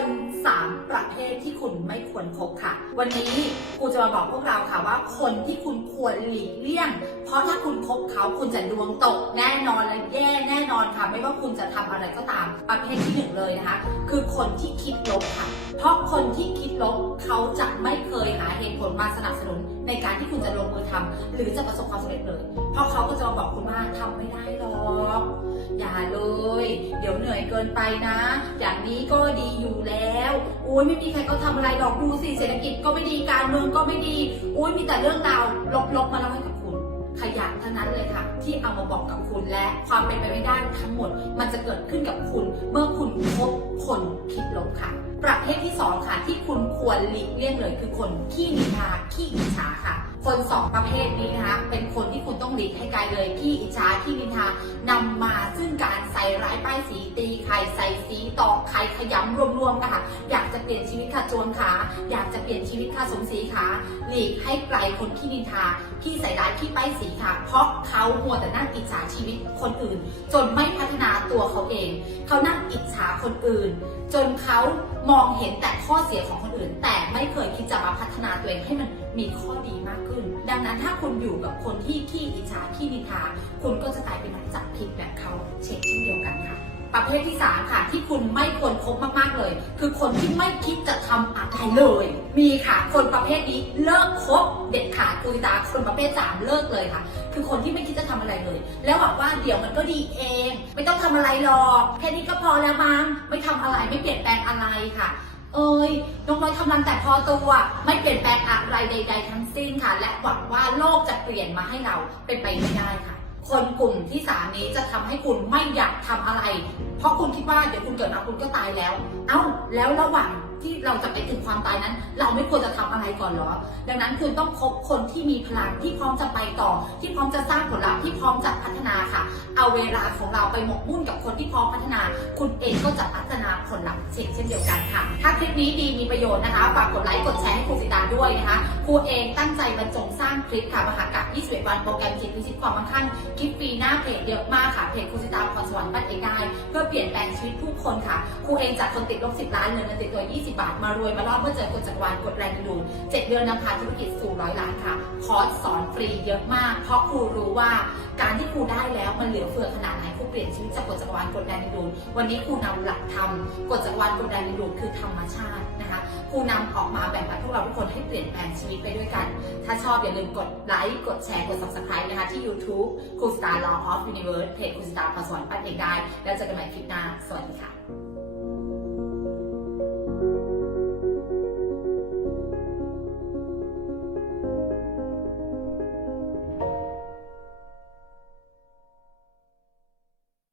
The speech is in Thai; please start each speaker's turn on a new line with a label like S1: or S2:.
S1: นสามประเภทที่คุณไม่ควรคบค่ะ วันนี้ครูจะมาบอกพวกเราค่ะว่าคนที่คุณควรหลีกเลี่ยง เพราะถ้าคุณคบเขาคุณจะดวงตกแน่นอนและแย่แน่นอนค่ะ ไม่ว่าคุณจะทำอะไรก็ตาม ประเภทที่หนึ่งเลยนะคะ คือคนที่คิดลบค่ะ เพราะคนที่คิดลบเขาจะไม่เคยหาเหตุผลมาสนับสนุน ในการที่คุณจะลงมือทำหรือจะประสบความสำเร็จเลย เพราะเขาก็จะมาบอกคุณว่าทำไม่ได้หรอกอย่าเลย เดี๋ยวเหนื่อยเกินไปนะ อย่างนี้ก็ดีอยู่แล้วอุ้ยไม่มีใครก็ทำอะไรหรอกดูสิเศรษฐกิจก็ไม่ดีการเมืองก็ไม่ดีอุ้ยมีแต่เรื่องราวลบๆมาเล่าให้กับคุณขยันทั้งนั้นเลยค่ะ ที่เอามาบอกกับคุณและความเป็นไปไม่ได้ทั้งหมด มันจะเกิดขึ้นกับคุณ เมื่อคุณพบคนคิดลบค่ะ ประเภทที่สองค่ะที่คุณ ควรหลีกเลี่ยงเลยคือคนขี้นินทาขี้อิจฉาค่ะ คนสองประเภทนี้นะคะ เป็นคนที่คุณต้องหลีกให้ไกลเลยขี้อิจฉาขี้นินทานำมาซึ่งการใส่ร้ายป้ายสีตีใครใส่สีตอกใครขยำรวมๆค่ะ อยากจะเปลี่ยนชีวิตค่ะจวนขาอยากจะเปลี่ยนชีวิตค่ะสมศรีขาหลีกให้ไกลคนขี้นินทาขี้ใส่ร้ายขี้ป้ายสีค่ะ เพราะเขามัวแต่นั่งอิจฉาชีวิตคนอื่น จนไม่พัฒนาตัวเขาเอง เขานั่งอิจฉาคนอื่น จนเขามองเห็นแต่ข้อเสียของคนอื่นแต่ไม่เคยคิดจะมาพัฒนาตัวเองให้มันมีข้อดีมากขึ้น ดังนั้นถ้าคุณอยู่กับคนที่ขี้อิจฉาขี้นินทาคุณก็จะกลายเป็นนักจับผิดแบบเขาเช็คเช่นเดียวกันค่ะประเภทที่ 3 ค่ะ ที่คุณไม่ควรคบมากๆเลย คือคนที่ไม่คิดจะทำอะไรเลย มีค่ะคนประเภทนี้เลิกคบเด็ดขาดคุยตาคนประเภท 3 เลิกเลยค่ะ คือคนที่ไม่คิดจะทำอะไรเลย แล้วหวังว่าเดี๋ยวมันก็ดีเอง ไม่ต้องทำอะไรหรอกแค่นี้ก็พอแล้วมั้งไม่ทำอะไรไม่เปลี่ยนแปลงอะไรค่ะ เอ้ยน้องน้อยทำลังแต่พอตัวไม่เปลี่ยนแปลงอะไรใด ๆ ทั้งสิ้นค่ะ และหวังว่าโลกจะเปลี่ยนมาให้เราเป็นไปไม่ได้ค่ะ คนกลุ่มที่สามนี้จะทำให้คุณไม่อยากทำอะไร เพราะคุณคิดว่าเดี๋ยวคุณเกิดมาคุณก็ตายแล้ว เอ้าแล้วระหว่าง ที่เราจะไปถึงความตายนั้น เราไม่ควรจะทำอะไรก่อนหรอ ดังนั้นคุณต้องคบคนที่มีพลังที่พร้อมจะไปต่อ ที่พร้อมจะสร้างผลลัพธ์ที่พร้อมจะพัฒนาค่ะ เอาเวลาของเราไปหมกมุ่นกับคนที่พร้อมพัฒนา คุณเองก็จะพัฒนาผลลัพธ์เช่นเช่นเดียวกันค่ะ ถ้าคลิปนี้ดีมีประโยชน์นะคะฝากกดไลค์กดแชร์ให้ครูสิตาด้วยนะคะครูเองตั้งใจบรรจงสร้างคลิปค่ะมหากาพย์21วันโปรแกรมคิดพิชิตความมั่งคั่งคลิปฟรีหน้าเพจเยอะมากค่ะเพจครูสิตาพรสวรรค์บ้านเองได้ เพื่อเปลี่ยนแปลงชีวิตผู้คนค่ะครูเองจากคนติดลบ10ล้านเหลือเงินติดตัว 20บาท มารวยมารอดเมื่อเจอกฎจักรวาลกดแรงดึงดูดเดือนนำพาธุรกิจสู่ร้อยล้านค่ะ คอร์สสอนฟรีเยอะมาก เพราะครูรู้ว่าการที่ครูได้แล้วมันเหลือเฟือขนาดไหนครูเปลี่ยนชีวิตจากกฎจักรวาลกดแรงดึงดูดวันนี้ครูนำหลักธรรมกฎจักรวาลกดแรงดึงดูดคือธรรมชาตินะคะครูนำออกมาแบ่งปันพวกเราทุกคนให้เปลี่ยนแปลงชีวิตไปด้วยกัน ถ้าชอบอย่าลืมกดไลค์กดแชร์กด subscribe นะคะที่ YouTube ครูสตาร์ Law of Universe เพจครูสตาร์พรสวรรค์ปั้นเองได้ แล้วเจอกันใหม่คลิปหน้าสวัสดีค่ะ